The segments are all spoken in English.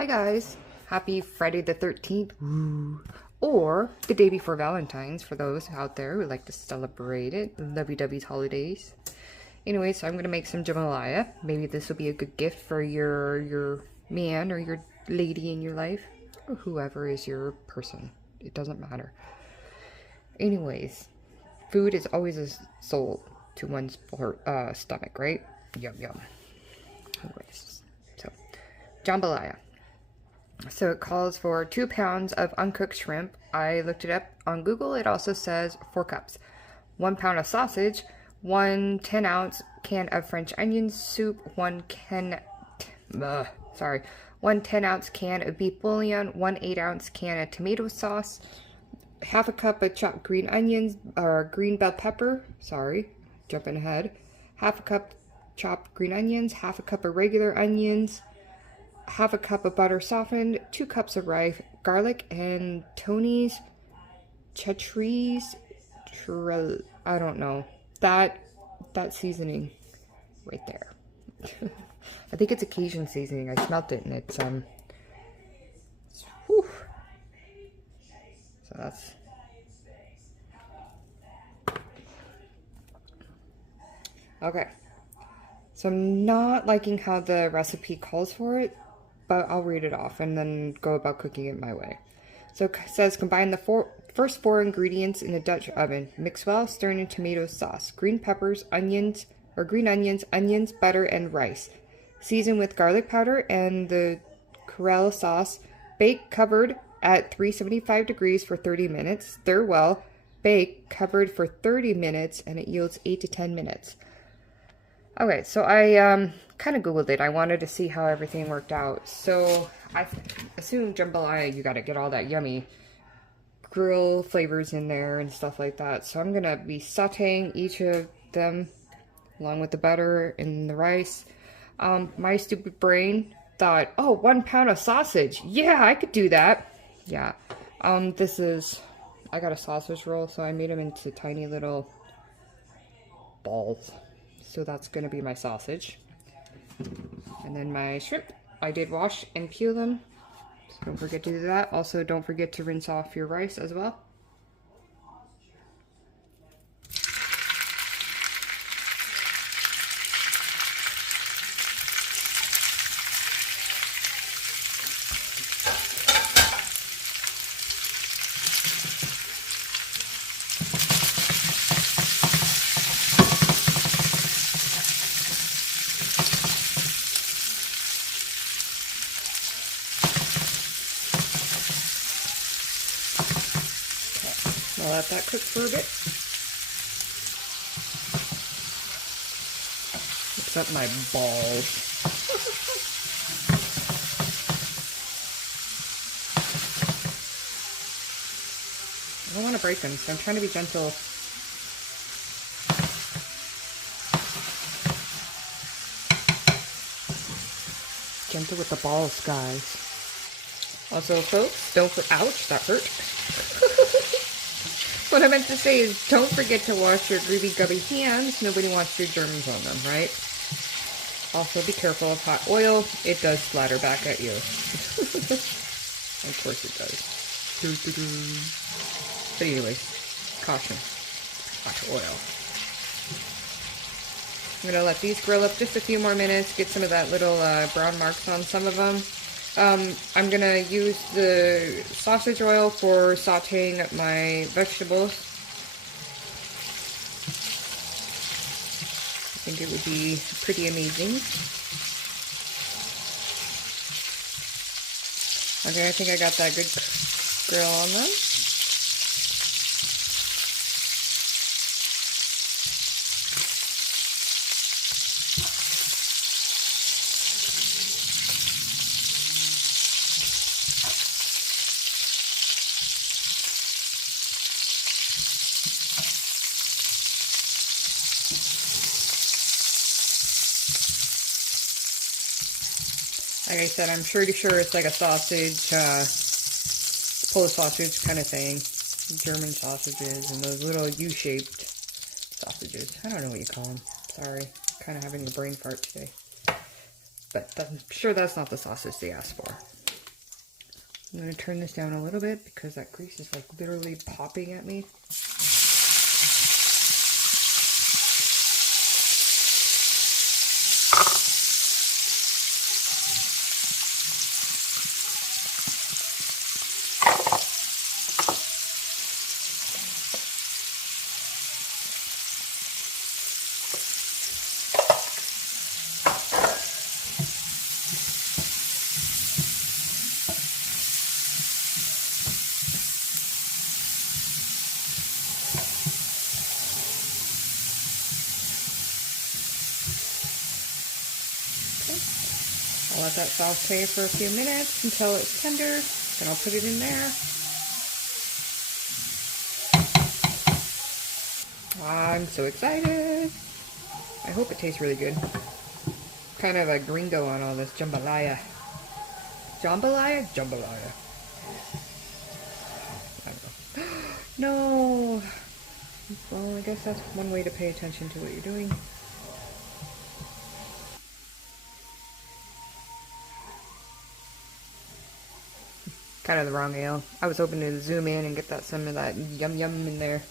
Hi guys, happy Friday the 13th, Woo. Or the day before Valentine's for those out there who like to celebrate it, lovey-dovey's holidays. Anyway, so I'm going to make some jambalaya. Maybe this will be a good gift for your man or your lady in your life, or whoever is your person. It doesn't matter. Anyways, food is always a soul to one's stomach, right? Yum yum. Anyways, so jambalaya. So it calls for 2 pounds of uncooked shrimp. I looked it up on Google. It also says 4 cups. 1 pound of sausage, 1 10-ounce can of French onion soup, 1 10-ounce can of beef bouillon, 1 8-ounce can of tomato sauce, half a cup of chopped green onions, or green bell pepper, jumping ahead, half a cup chopped green onions, half a cup of regular onions, half a cup of butter softened, 2 cups of rice, garlic, and Tony's Chatrice, I don't know, that seasoning right there. I think it's a Cajun seasoning. I smelt it and it's whew. So that's okay. So I'm not liking how the recipe calls for it, but I'll read it off and then go about cooking it my way. So it says combine the first 4 ingredients in a Dutch oven. Mix well, stir in tomato sauce, green peppers, onions, butter, and rice. Season with garlic powder and the Corelle sauce. Bake covered at 375 degrees for 30 minutes. Stir well. Bake covered for 30 minutes and it yields 8 to 10 minutes. Okay, so I kind of Googled it. I wanted to see how everything worked out. So I assume jambalaya, you got to get all that yummy grill flavors in there and stuff like that. So I'm going to be sauteing each of them along with the butter and the rice. My stupid brain thought, oh, 1 pound of sausage. Yeah, I could do that. Yeah. I got a sausage roll, so I made them into tiny little balls. So that's going to be my sausage. And then my shrimp, I did wash and peel them. So don't forget to do that. Also, don't forget to rinse off your rice as well. I'll let that cook for a bit. Mix up my balls. I don't want to break them, so I'm trying to be gentle. Gentle with the balls, guys. Also, folks, ouch, that hurt. What I meant to say is don't forget to wash your greasy gubby hands. Nobody wants your germs on them, right? Also, be careful of hot oil. It does splatter back at you. Of course it does. But anyways, caution. Hot oil. I'm going to let these grill up just a few more minutes, get some of that little brown marks on some of them. I'm going to use the sausage oil for sauteing my vegetables. I think it would be pretty amazing. Okay, I think I got that good grill on them. Like I said, I'm pretty sure it's like a sausage, Polish sausage kind of thing. German sausages and those little U-shaped sausages. I don't know what you call them. Sorry. Kind of having a brain fart today. But I'm sure that's not the sausage they asked for. I'm going to turn this down a little bit because that grease is like literally popping at me. I'll let that saute for a few minutes until it's tender, then I'll put it in there. I'm so excited! I hope it tastes really good. Kind of a gringo on all this jambalaya. Jambalaya? Jambalaya. I don't know. No! Well, I guess that's one way to pay attention to what you're doing. Kind of the wrong ale. I was hoping to zoom in and get some of that yum yum in there.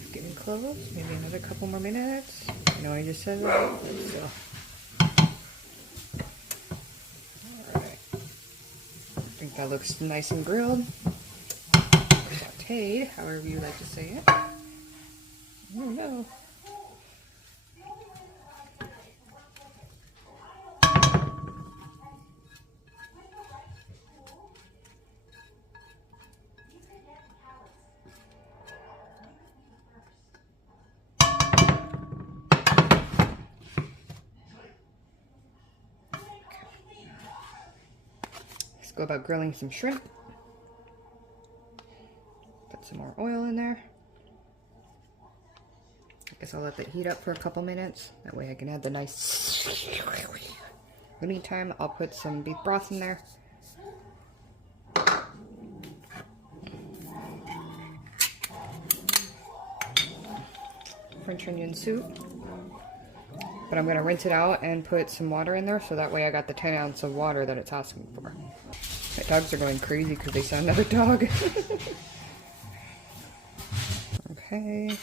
It's getting close. Maybe another couple more minutes. I know I just said that, but still. Alright. I think that looks nice and grilled. Sauteed, however you like to say it. Oh no. Let's go about grilling some shrimp. Put some more oil in there. I guess I'll let that heat up for a couple minutes. That way I can add the nice... In the meantime, I'll put some beef broth in there. French onion soup. But I'm going to rinse it out and put some water in there so that way I got the 10 ounce of water that it's asking for. My dogs are going crazy because they saw another dog. Okay.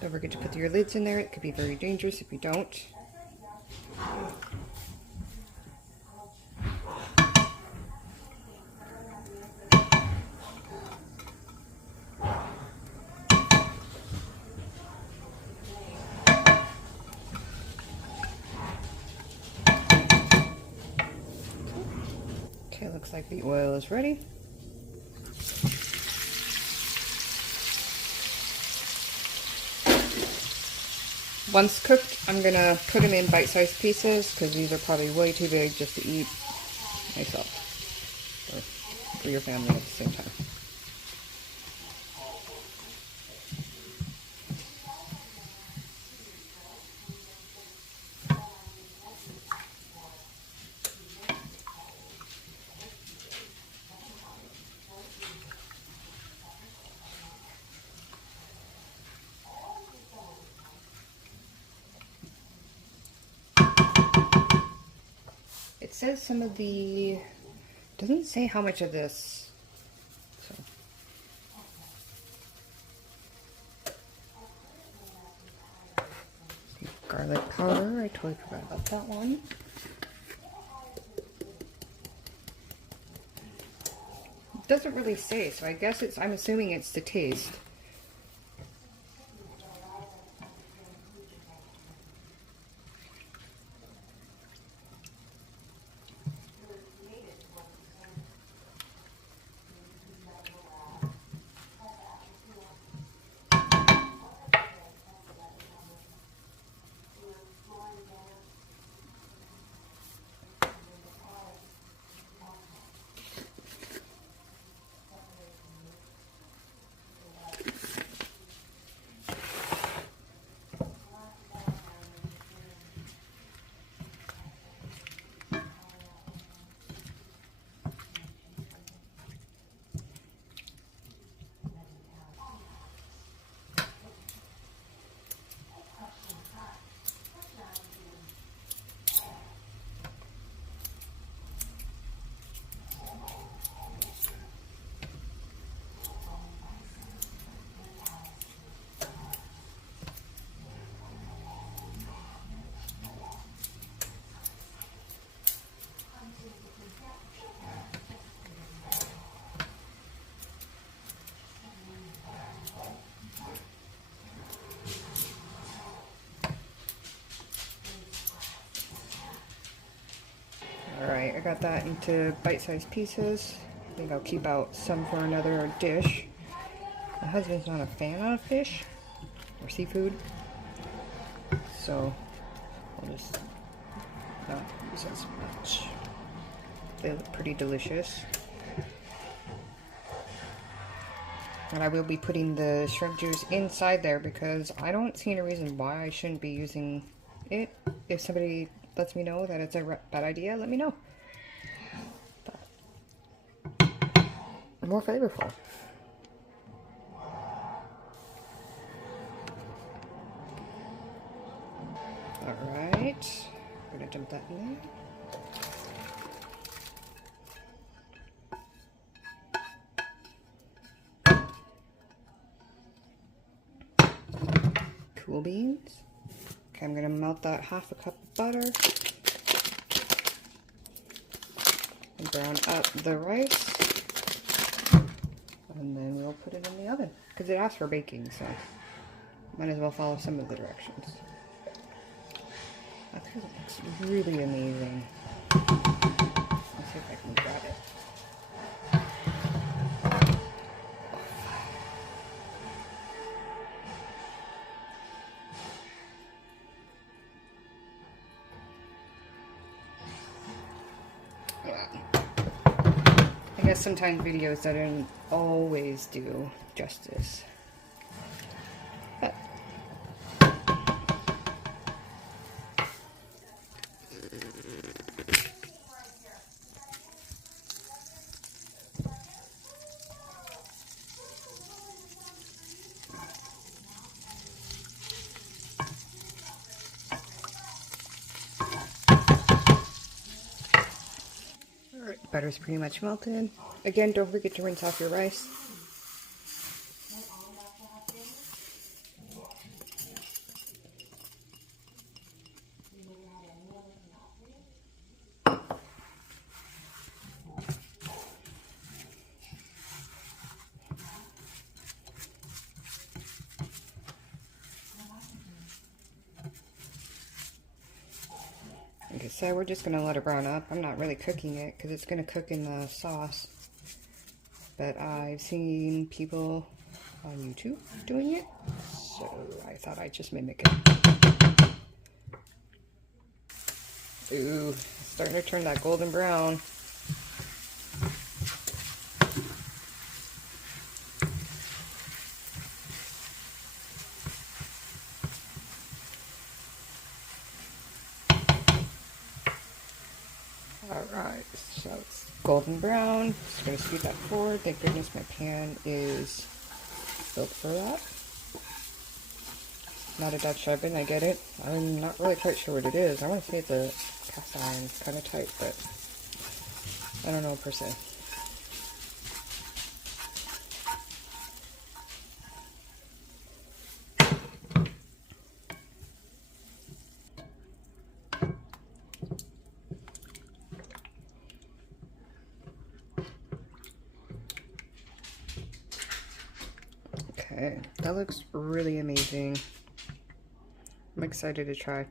Don't forget to put your lids in there. It could be very dangerous if you don't. Okay, looks like the oil is ready. Once cooked, I'm going to put them in bite-sized pieces because these are probably way too big just to eat myself or for your family at the same time. It says some of the, doesn't say how much of this, so. Garlic powder, I totally forgot about that one. It doesn't really say, so I guess I'm assuming it's to taste. got that into bite-sized pieces. I think I'll keep out some for another dish. My husband's not a fan of fish or seafood, so I'll just not use as much. They look pretty delicious. And I will be putting the shrimp juice inside there because I don't see any reason why I shouldn't be using it. If somebody lets me know that it's a bad idea, let me know. But more flavorful. Alright, I'm gonna dump that in there. Cool beans. Okay, I'm gonna melt that half a cup of butter. And brown up the rice. And then we'll put it in the oven. Because it asks for baking, so might as well follow some of the directions. That looks really amazing. Let's see if I can grab it. I guess sometimes videos don't always do justice. But alright, butter's pretty much melted. Again, don't forget to rinse off your rice. Okay, so we're just going to let it brown up. I'm not really cooking it because it's going to cook in the sauce. But I've seen people on YouTube doing it, so I thought I'd just mimic it. Ooh, starting to turn that golden brown. Alright, so it's golden brown. Just going to scoot that forward. Thank goodness my pan is built for that. Not a Dutch oven, I get it. I'm not really quite sure what it is. I want to say it's a cast iron, kind of tight, but I don't know per se. Okay, that looks really amazing. I'm excited to try.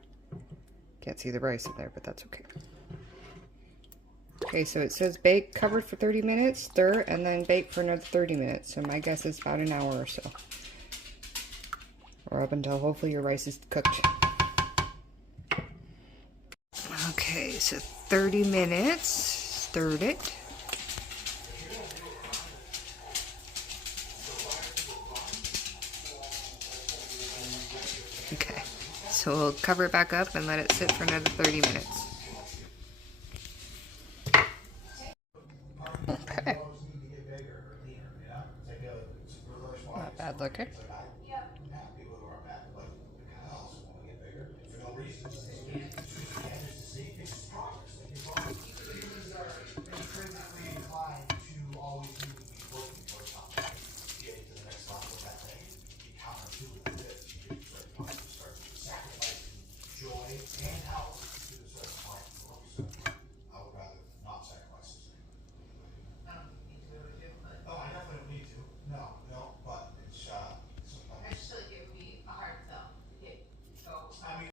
Can't see the rice in there, but that's okay. Okay, so it says bake, covered for 30 minutes, stir, and then bake for another 30 minutes. So my guess is about an hour or so. Or up until hopefully your rice is cooked. Okay, so 30 minutes, stirred it. Okay, so we'll cover it back up and let it sit for another 30 minutes. Okay. Not bad looking.